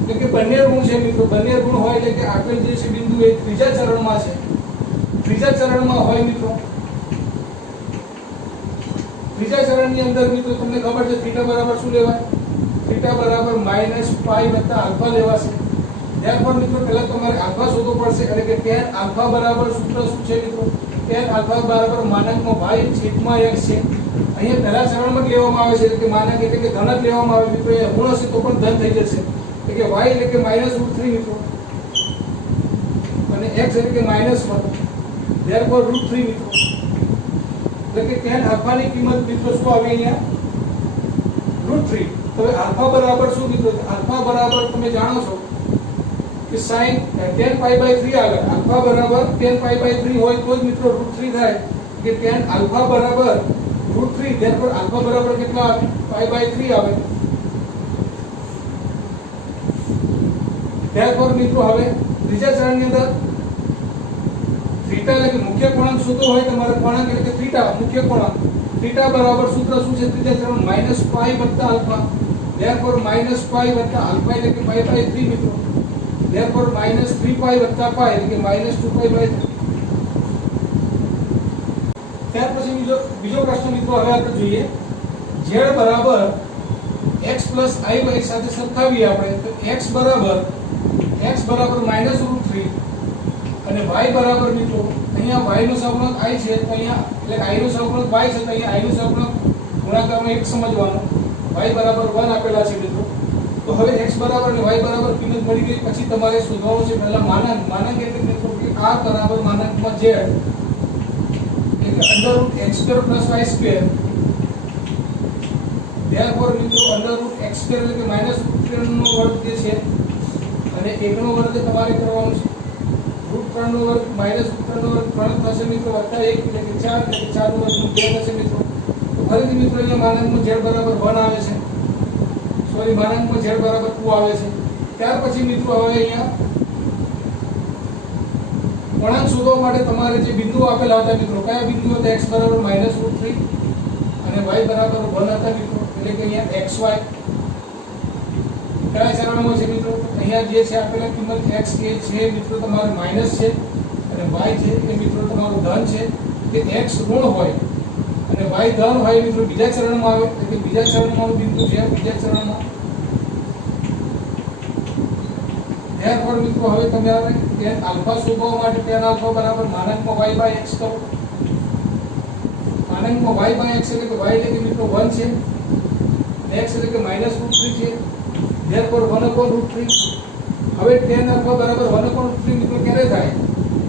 એટલે કે બંને ઋણ છે મિત્રો બંને ઋણ હોય એટલે કે આપેલ જે છે બિંદુ એ ત્રીજા ચરણમાં છે ત્રીજા ચરણમાં હોય મિત્રો ત્રીજા ચરણની અંદર મિત્રો તમને ખબર છે થીટા બરાબર શું લેવાય થીટા બરાબર -પાઈ વત્તા આલ્ફા લેવાશે ત્યારબાદ મિત્રો પહેલા તમારે આલ્ફા શોધવો પડશે એટલે કે tan આલ્ફા બરાબર સૂત્ર શું છે મિત્રો tan આલ્ફા બરાબર માનાંકમાં y છેદમાં x છે અહીંયા પહેલા ચરણમાં લેવામાં આવે છે એટલે કે માનાંક એટલે કે ધન જ લેવામાં આવે મિત્રો એ ઋણ હશે તો પણ ધન થઈ જશે એટલે કે y એટલે કે -√3 મિત્રો અને x એટલે કે -1 therefore √3 મિત્રો એટલે કે tan આલ્ફા ની કિંમત મિત્રો શું આવે અહીંયા √3 તો હવે આલ્ફા બરાબર શું મિત્રો આલ્ફા બરાબર તમે જાણો છો કે sin tan π/3 આવે આલ્ફા બરાબર tan π/3 હોય તો જ મિત્રો √3 થાય કે tan આલ્ફા બરાબર √3 therefore આલ્ફા બરાબર કેટલા આવે π/3 આવે therefore મિત્રો હવે ત્રીજા ચરણની અંદર થીટા એટલે કે મુખ્ય કોણાંક શોધવો હોય તમારે કોણાંક એટલે કે થીટા મુખ્ય કોણાંક થીટા બરાબર સૂત્ર શું છે ત્રીજા ચરણ -પાઈ વત્તા આલ્ફા therefore -પાઈ વત્તા આલ્ફા એટલે કે π/3 મિત્રો therefore -3 પાઈ વત્તા પાઈ એટલે કે -2 પાઈ/3 ત્યાર પછી બીજો પ્રશ્ન મિત્રો હવે આપણે જોઈએ z બરાબર x + iy સાથે સરખાવીએ આપણે તો x બરાબર -√3 અને y બરાબર મિત્રો અહીંયા y નો સહગુણક i છે તો અહીંયા એટલે i નો સહગુણક y છે તો અહીંયા i નો સહગુણક ગુણાકારમાં એક સમજવાનો y બરાબર 1 આપેલા છે મિત્રો તો હવે x બરાબર અને y બરાબર કિંમત મળી ગઈ પછી તમારે શોધવાનું છે પહેલા માનાંક એટલે મિત્રો કે r બરાબર માનાંકમાં z એટલે √x² + y². therefore મિત્રો √x² એટલે કે -√3 નો વર્ગ જે છે અને 1 નો વર્ગ તમારે કરવાનો છે √3 નો વર્ગ -√3 નો વર્ગ 3 થશે મિત્રો વત્તા 1 એટલે કે 4 એટલે 4 નો વર્ગ 2 થશે મિત્રો તો ફરીથી મિત્રો અહીંયા માનાંકમાં z બરાબર 1 આવે છે સોરી માનાંકમાં z બરાબર 2 આવે છે ત્યાર પછી મિત્રો હવે અહીંયા વળાંક શોધવા માટે તમારે જે બિંદુઓ આપેલા હતા મિત્રો કયા બિંદુઓ હતા x બરાબર -√3 અને y બરાબર 1 હતા મિત્રો એટલે કે અહીંયા xy કયા ચરણમાં છે મિત્રો અહીંયા જે છે આપેલા કિંમત x કે છે મિત્રો તમારો માઈનસ છે અને y છે એ મિત્રો તમારો ધન છે કે x ઋણ હોય અને y ધન હોય મિત્રો બીજા ચરણમાં આવે એટલે બીજા ચરણમાંનું બિંદુ છે બીજા ચરણમાં therefore મિત્રો હવે તમે આવે tan આલ્ફા શોધવા માટે tan આલ્ફા બરાબર માનાંકમાં y/x કરો માનાંકમાં y/x એટલે કે y એટલે કે મિત્રો 1 છે x એટલે કે -√3 છે therefore 1/√3 હવે tan આલ્ફા બરાબર 1/√3 મિત્રો ક્યારે થાય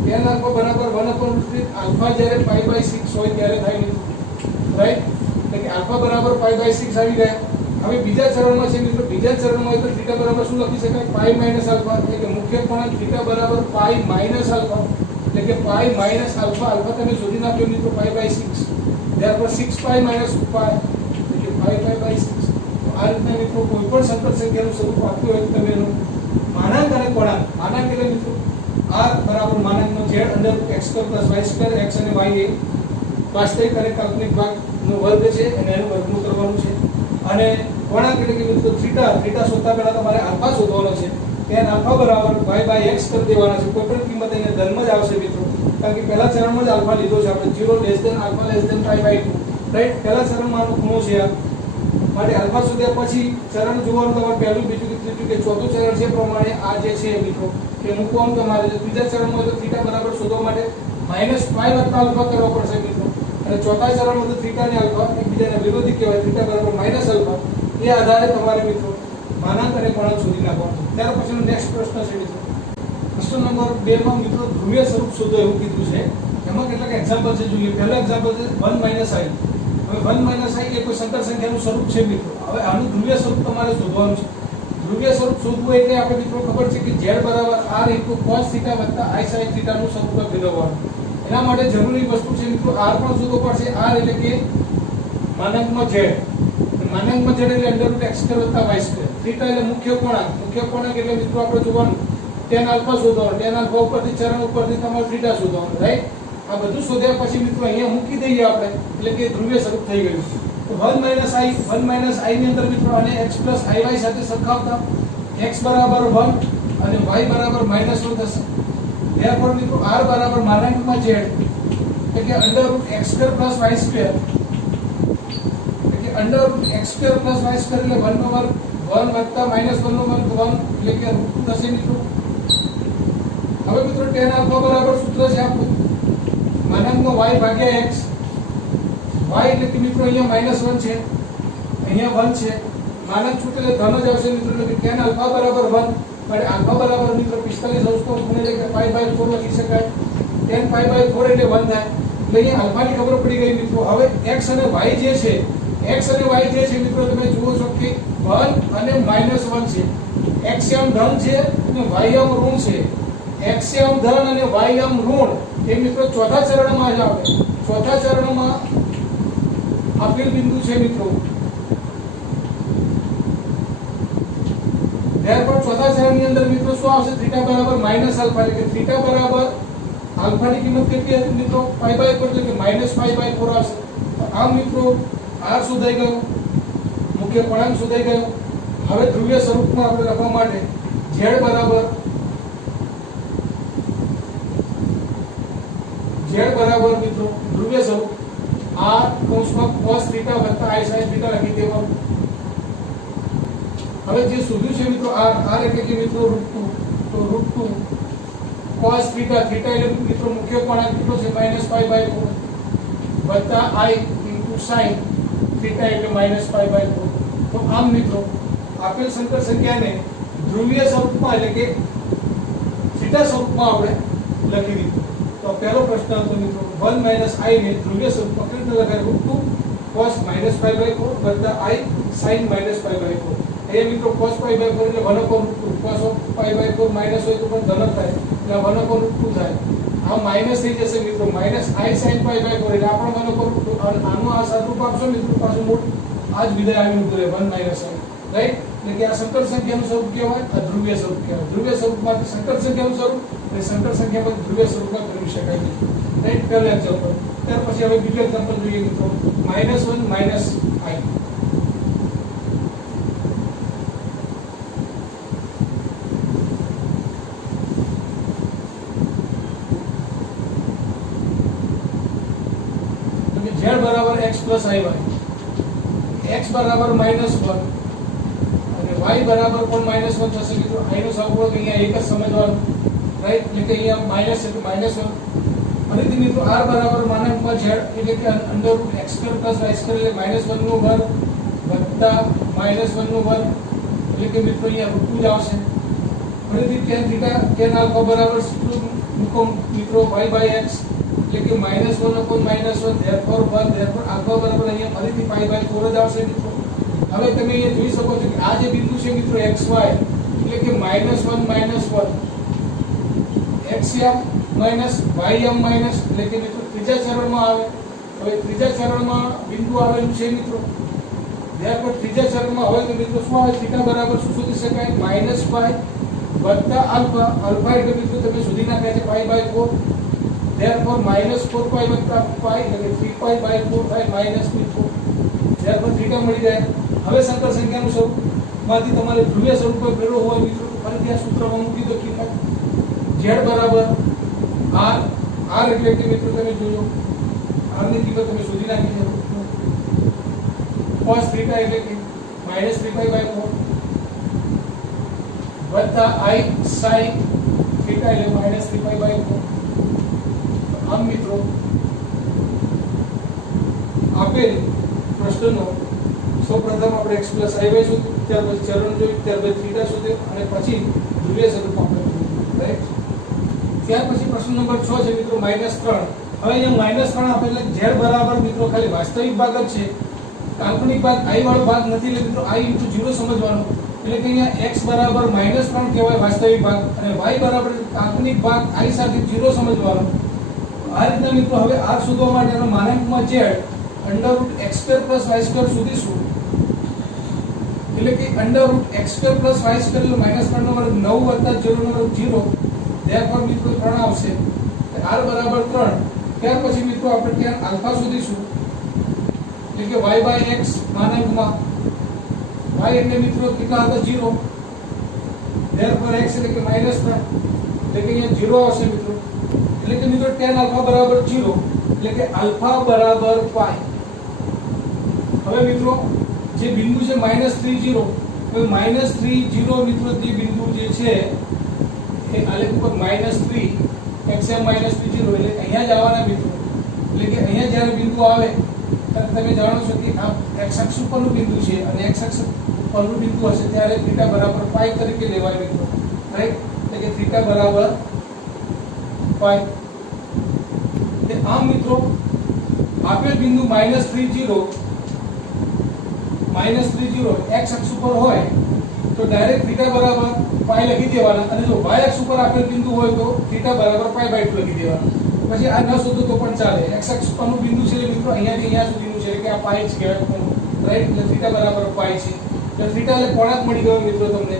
tan આલ્ફા બરાબર 1/√3 આલ્ફા જ્યારે π/6 હોય ત્યારે થાય મિત્રો રાઈટ એટલે કે આલ્ફા બરાબર π/6 આવી ગયા હવે બીજા ચરણમાં છે મિત્રો બીજા ચરણમાં તો થીટા બરાબર શું લખી શકાય π - આલ્ફા એટલે કે મુખ્ય કોણ થીટા બરાબર π - આલ્ફા એટલે કે π - આલ્ફા આલ્ફા તમે શોધી નાખ્યો મિત્રો π/6 therefore 6π - π એટલે કે 5π/6 આ રીતના મિત્રો કોઈ પણ સંકર સંખ્યાનું સ્વરૂપ આપ્યું હોય તમે એનું માનાંક અને પૂર્ણાંક માનાંક એટલે મિત્રો r બરાબર માનાંકનો z √x² + y² x અને y એ વાસ્તવિક અને કાલ્પનિક ભાગનો વર્ગ છે અને એનું વર્ગમૂળ કરવાનું છે અને પૂર્ણાંક એટલે કે મિત્રો થીટા શોધતા પહેલા તમારે આલ્ફા શોધવાનો છે tan આલ્ફા બરાબર y/x કરી દેવાના છે કોઈ પણ કિંમત અહીંયા ધનમાં જ આવશે મિત્રો કારણ કે પહેલા ચરણમાં જ આલ્ફા લીધો છે આપણે 0 > α > π/2 રાઈટ પહેલા ચરણમાં આનો ખૂણો છે આ માટે આલ્ફા શોધ્યા પછી ચરણ જોવાનું તમારે પહેલું બીજું કે ત્રીજું કે ચોથું ચરણ છે પ્રમાણે આ જે છે મિત્રો કે મૂકવાનું તમારે ત્રીજા ચરણમાં તો થીટા બરાબર શોધવા માટે -π + આલ્ફા કરવો પડશે મિત્રો અને ચોથા ચરણમાં તો થીટા અને આલ્ફા એકબીજાના વિરોધી કહેવાય થીટા બરાબર -આલ્ફા એ આધારે તમારે મિત્રો માનાંક અને પૂર્ણાંક શોધી નાખવાનું ત્યાર પછીનો નેક્સ્ટ પ્રશ્ન છે મિત્રો પ્રશ્ન નંબર 2 માં મિત્રો ધ્રુવીય સ્વરૂપ શોધો એવું કીધું છે એમાં કેટલાક એક્ઝામ્પલ છે જોઈએ પહેલા એક્ઝામ્પલ છે 1 - i હવે 1 - i એ કોઈ સંકર સંખ્યાનું સ્વરૂપ છે મિત્રો હવે આનું ધ્રુવીય સ્વરૂપ તમારે શોધવાનું છે ધ્રુવીય સ્વરૂપ શોધવું એટલે આપણે મિત્રો ખબર છે કે z બરાબર r * cos θ + i sin θ નું સ્વરૂપ મેળવવાનું એના માટે જરૂરી વસ્તુ છે મિત્રો r પણ શોધવો પડશે r એટલે કે માનાંકમાં z માનાંકમાં z એટલે √x² + y². થીટા એટલે મુખ્ય કોણાંક એટલે મિત્રો આપણે જોવાનું tan આલ્ફા શોધવાનું tan આલ્ફા ઉપરથી ચરણ ઉપરથી તમારે થીટા શોધવાનું રાઈટ આ બધું શોધ્યા પછી મિત્રો અહીંયા મૂકી દઈએ આપણે એટલે કે ધ્રુવીય સ્વરૂપ થઈ ગયું તો 1 - i ની અંદર મિત્રો આને x + iy સાથે સરખાવતા x બરાબર 1 અને y બરાબર -1 થશે therefore મિત્રો r બરાબર માનાંકમાં z એટલે કે √x² + y² x² + y² એટલે 1 નો વર્ગ 1 વત્તા -1 નો વર્ગ 1 એટલે કે √2 થશે મિત્રો હવે મિત્રો tan આલ્ફા બરાબર સૂત્ર છે આપણું માનાંકમાં y ભાગ્યા x y એટલે કે મિત્રો અહીંયા -1 છે અહીંયા 1 છે માનાંક સૂત્ર એટલે ધન જ આવશે મિત્રો એટલે કે tan આલ્ફા બરાબર 1 અને આલ્ફા બરાબર મિત્રો 45 અંશ તો ગુણ્યા એટલે કે π/4 લખી શકાય tan π/4 એટલે 1 થાય એટલે અહીંયા આલ્ફાની ખબર પડી ગઈ મિત્રો હવે x અને y જે છે મિત્રો તમે જુઓ છો કે 1 અને -1 છે x આમ ધન છે અને y આમ ઋણ છે x આમ ધન અને y આમ ઋણ એ મિત્રો ચોથા ચરણમાં જ આવે ચોથા ચરણમાં આપેલ બિંદુ છે મિત્રો therefore ચોથા ચરણની અંદર મિત્રો શું આવશે થીટા બરાબર -આલ્ફા એટલે કે થીટા બરાબર આલ્ફાની કિંમત કેટલી હતી મિત્રો π/4 એટલે કે -π/4 આવશે તો આમ મિત્રો r શોધાઈ ગયો મુખ્ય પૂર્ણાંક શોધાઈ ગયો હવે ધ્રુવીય સ્વરૂપમાં આપણે લખવા માટે z બરાબર મિત્રો ધ્રુવીય સ્વરૂપ r cos θ + i sin θ લખી દેવાનું હવે જે શોધ્યું છે મિત્રો r એટલે કે મિત્રો √2 તો √2 cos θ એટલે મિત્રો મુખ્ય પૂર્ણાંક કેટલો છે -π/4 વત્તા i sin θ થીટા એટલે -π/4। તો આમ મિત્રો આપેલ સંકર સંખ્યાને ધ્રુવીય સ્વરૂપમાં એટલે કે થીટા સ્વરૂપમાં આપણે લખી દીધું। તો પહેલો પ્રશ્ન હતો મિત્રો 1 - i ને ધ્રુવીય સ્વરૂપમાં કેવી રીતે લખાય? √2 cos -π/4 i sin -π/4। એ મિત્રો cos π/4 એટલે 1/√2 cos π/4 માઈનસ હોય તો પણ ધન થાય એટલે 1/√2 થાય। આ માઈનસ થઈ જશે મિત્રો -i sin π/4 એટલે આપણો 1/√2 આનો આ સાદુરૂપ આપશો મિત્રો પાછું મૂળ આ જ વિધાય આવી ઉતરે 1 - i રાઈટ। એટલે કે આ સંકર સંખ્યાનું સ્વરૂપ કહેવાય, આ ધ્રુવીય સ્વરૂપ કહેવાય। ધ્રુવીય સ્વરૂપમાંથી સંકર સંખ્યાનું સ્વરૂપ અને સંકર સંખ્યામાંથી ધ્રુવીય સ્વરૂપમાં કરી શકાય છે રાઈટ। પહેલું એક્ઝામ્પલ। ત્યાર પછી હવે બીજું એક્ઝામ્પલ જોઈએ મિત્રો -1 - i। z બરાબર x + iy, x બરાબર -1 અને y બરાબર પણ -1 થશે મિત્રો। i નો સહગુણક અહીંયા એક જ સમજવાનું રાઈટ। એટલે કે અહીંયા માઈનસ એટલે -1। ફરીથી મિત્રો r બરાબર માનાંકમાં z એટલે કે √x² + y² એટલે -1 નો વર્ગ વત્તા -1 નો વર્ગ એટલે કે મિત્રો અહીંયા √2 જ આવશે। ફરીથી tan θ tan α બરાબર મૂકો મિત્રો y/x એટલે કે -1/-1 therefore alpha બરાબર અહીંયા ફરીથી π/4 જ આવશે મિત્રો। હવે તમે અહીંયા જોઈ શકો છો કે આ જે બિંદુ છે મિત્રો xy એટલે કે -1 - 1 xm - ym એટલે કે મિત્રો ત્રીજા ચરણમાં આવે। હવે ત્રીજા ચરણમાં બિંદુ આવેલું છે મિત્રો, therefore ત્રીજા ચરણમાં હોય તો મિત્રો શું આવે? θ બરાબર શું શોધી શકાય? -π વત્તા આલ્ફા। આલ્ફા એટલે મિત્રો તમે શોધી નાખ્યા છે π/4 therefore -4π વત્તા π એટલે 3π/4 થાય માઈનસ મિત્રો। therefore θ મળી જાય। હવે સંકર સંખ્યાનું સ્વરૂપમાંથી તમારે ધ્રુવીય સ્વરૂપ પર મેળવવો હોય મિત્રો તો ફરીથી આ સૂત્રમાં મૂકી દો કિંમત z બરાબર r એટલે કે મિત્રો તમે જોજો r ની કિંમત તમે શોધી નાખી છે cos θ એટલે કે -3π/4 વત્તા i sin θ એટલે -3π/4। આમ મિત્રો આપેલ પ્રશ્નનો સૌપ્રથમ આપણે x + iy શોધ્યું, ત્યાર પછી ચરણ જોયું, ત્યાર પછી θ શોધ્યો અને પછી ધ્રુવીય સ્વરૂપમાં આપણે જોયું રાઈટ। ત્યાર પછી પ્રશ્ન નંબર 6 છે મિત્રો -3। હવે અહીંયા -3 આપેલ z બરાબર મિત્રો ખાલી વાસ્તવિક ભાગ જ છે, કાલ્પનિક ભાગ i વાળો ભાગ નથી એટલે મિત્રો i * 0 સમજવાનો। એટલે કે અહીંયા x બરાબર -3 કહેવાય વાસ્તવિક ભાગ અને y બરાબર કાલ્પનિક ભાગ i સાથે 0 સમજવાનો। આ રીતના મિત્રો હવે r શોધવા માટે એનો માનાંકમાં z √x² + y² શોધીશું એટલે કે √x² + y² એટલે -3 નો વર્ગ 9 + 0 નો વર્ગ 0 therefore મિત્રો 3 આવશે। r બરાબર 3। ત્યાર પછી મિત્રો આપણે tan આલ્ફા શોધીશું એટલે કે y/x માનાંકમાં y એટલે મિત્રો કેટલા હતા? 0 therefore x એટલે કે -3 એટલે કે અહીંયા 0 આવશે મિત્રો। એટલે કે મિત્રો tan આલ્ફા બરાબર 0 એટલે કે આલ્ફા બરાબર π। હવે મિત્રો જે બિંદુ છે -30 હવે -30 મિત્રો જે બિંદુ જે છે એ આલેખ ઉપર -3 xm - 30 એટલે અહીંયા જ આવવાના મિત્રો। એટલે કે અહીંયા જ્યારે બિંદુ આવે ત્યારે તમે જાણો છો કે આ x અક્ષ ઉપરનું બિંદુ છે અને x અક્ષ ઉપરનું બિંદુ હશે ત્યારે θ બરાબર π તરીકે લેવાય મિત્રો રાઈટ। એટલે કે θ બરાબર π। આમ મિત્રો આપેલ બિંદુ -30 x અક્ષ ઉપર હોય તો ડાયરેક્ટ θ બરાબર π લખી દેવાના અને જો y અક્ષ ઉપર આપેલ બિંદુ હોય તો θ બરાબર π/2 લખી દેવાના। પછી આ ન શોધો તો પણ ચાલે। x અક્ષ પરનું બિંદુ છે મિત્રો અહીંયાથી અહીંયા સુધીનું છે કે આ π જ કહેવાય રાઈટ। એટલે θ બરાબર π છે એટલે θ એટલે કોણાક મળી ગયો મિત્રો તમને।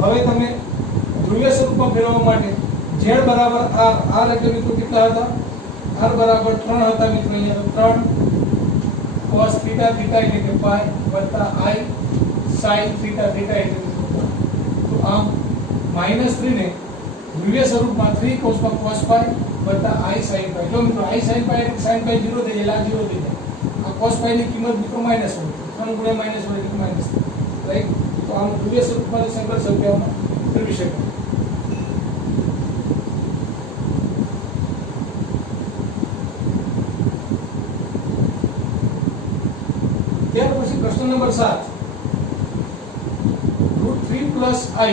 હવે તમે ધ્રુવીય સ્વરૂપમાં ફેરવવા માટે z બરાબર r એટલે મિત્રો કેટલા હતા? r બરાબર 3 હતા મિત્રો। અહીંયા 3 cos θ એટલે કે π વત્તા i sin θ એટલે તો આમ -3 ને ધ્રુવીય સ્વરૂપમાં 3 cos π વત્તા i sin π। જો મિત્રો i sin π એટલે sin π 0 થઈ જાય, આ 0 થઈ જાય। આ cos π ની કિંમત મિત્રો -1 3 × -1 એટલે -3 રાઈટ। તો આમ ધ્રુવીય સ્વરૂપમાં સંકર સંખ્યાઓમાં ફેરવી શકાય। પ્રશ્ન નંબર 7 √3 પ્લસ i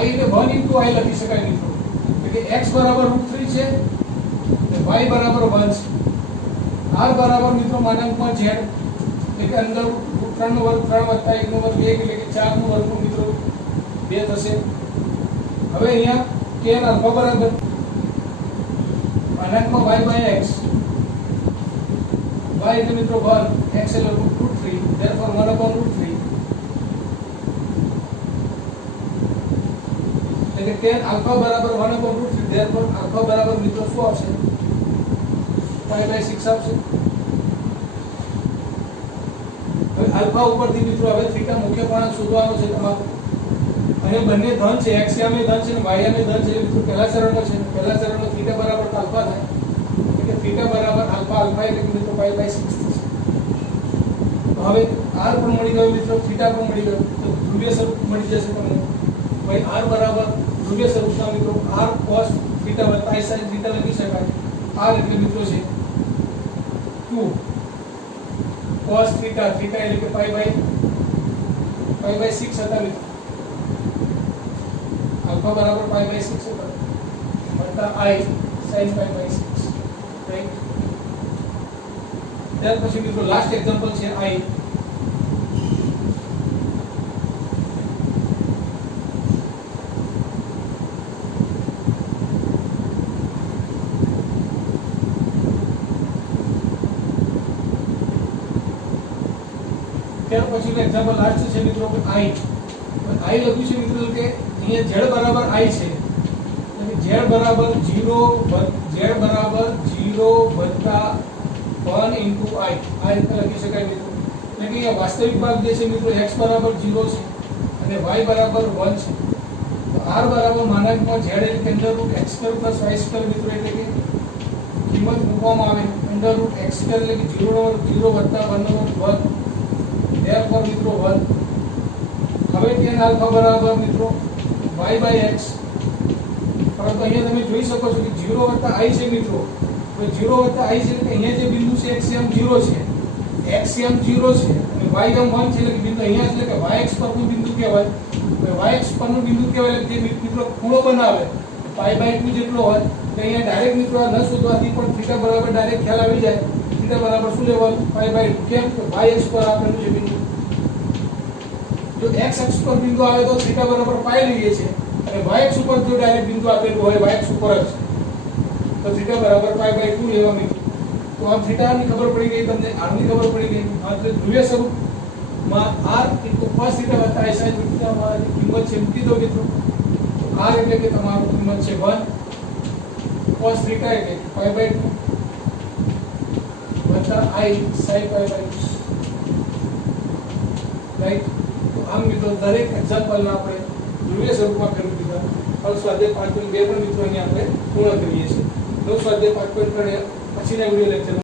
એટલે 1 into i લખી શકાય મિત્રો એટલે કે x બરાબર √3 છે અને y બરાબર 1 છે r બરાબર મિત્રો માનાંકમાં z એટલે કે અંદર √3 નો વર્ગ 3 વત્તા 1 નો વર્ગ 1 એટલે કે 4 નો વર્ગ મિત્રો 2 થશે હવે અહીંયા tan આલ્ફા બરાબર માનાંકમાં y by x y એટલે મિત્રો 1 x એટલે √3 therefore 1/√3 એટલે કે tan આલ્ફા બરાબર 1/√3 therefore આલ્ફા બરાબર મિત્રો શું આવશે 5/6 આવશે હવે આલ્ફા ઉપરથી મિત્રો હવે થીટા મુખ્ય પૂર્ણાંક શોધવાનો છે તમારે અને બંને ધન છે x યામે ધન છે અને y યામે ધન છે મિત્રો પહેલા ચરણમાં છે પહેલા ચરણમાં થીટા બરાબર આલ્ફા થાય એટલે ફીટા બરાબર આલ્ફા એટલે કે મિત્રો 5/6 થશે તો હવે r પણ મળી ગયો મિત્રો થીટા પણ મળી ગયો તો ધ્રુવીય સ્વરૂપ મળી જશે તમને ભાઈ r બરાબર ધ્રુવીય સ્વરૂપના મિત્રો r cos થીટા વત્તા i sin થીટા લખી શકાય r એટલે મિત્રો છે 2 cos થીટા એટલે કે 5/6 હતા મિત્રો આલ્ફા બરાબર 5/6 હતા વત્તા i sin 5/6 રાઈટ ત્યાર પછી મિત્રો લાસ્ટ એક્ઝામ્પલ છે i ત્યાર પછીનું એક્ઝામ્પલ લાસ્ટ છે મિત્રો i લખ્યું છે મિત્રો કે અહીંયા z બરાબર i છે એટલે z બરાબર 0 વત્તા 1 into i આ રીતે લખી શકાય મિત્રો એટલે કે અહીંયા વાસ્તવિક ભાગ જે છે મિત્રો x બરાબર 0 છે અને y બરાબર 1 છે તો r બરાબર માનાંકમાં z એટલે કે √x² + y² મિત્રો એટલે કે કિંમત મૂકવામાં આવે √x² એટલે કે 0 વત્તા 1 નો વર્ગ therefore મિત્રો 1 હવે tan આલ્ફા બરાબર મિત્રો y by x પરંતુ અહીંયા તમે જોઈ શકો છો કે 0 વત્તા i છે મિત્રો તો 0 વત્તા i છે એટલે અહીંયા જે બિંદુ છે x m 0 છે x m 0 છે અને y m 1 છે એટલે કે બિંદુ અહીંયા એટલે કે y x પરનું બિંદુ કહેવાય તો y x પરનું બિંદુ કહેવાય એટલે જે મિત્રો ખૂણો બનાવે π/2 જેટલો હોય તો અહીંયા ડાયરેક્ટ મિત્રો ન શોધવાથી પણ થીટા બરાબર ડાયરેક્ટ ખ્યાલ આવી જાય થીટા બરાબર શું લેવાનું π/2 કેમ કે y x પર આપેલું છે બિંદુ જો x અક્ષ પર બિંદુ આવે તો થીટા બરાબર π લઈએ છે અને y અક્ષ ઉપર જો ડાયરેક્ટ બિંદુ આપેલું હોય y અક્ષ ઉપર જ તો થીટા બરાબર π/2 લેવા મિત્રો તો આ થીટા ની ખબર પડી ગઈ તમને r ની ખબર પડી ગઈ એટલે ધ્રુવીય સ્વરૂપમાં r cos થીટા વત્તા sin થીટા માં કિંમત છે મૂકી દો મિત્રો તો r એટલે કે તમારું કિંમત છે 1 cos થીટા એટલે π/2 વત્તા i sin π/2 રાઈટ તો આમ મિત્રો દરેક એક્ઝામ્પલમાં આપણે ધ્રુવીય સ્વરૂપમાં કરી દીધા હવે સ્વાધ્યાય 5.2 પણ મિત્રો અહીંયા આપણે પૂર્ણ કરીએ છીએ સ્વાધ્યાય 5.3 પછીના વિડિયો લેક્ચર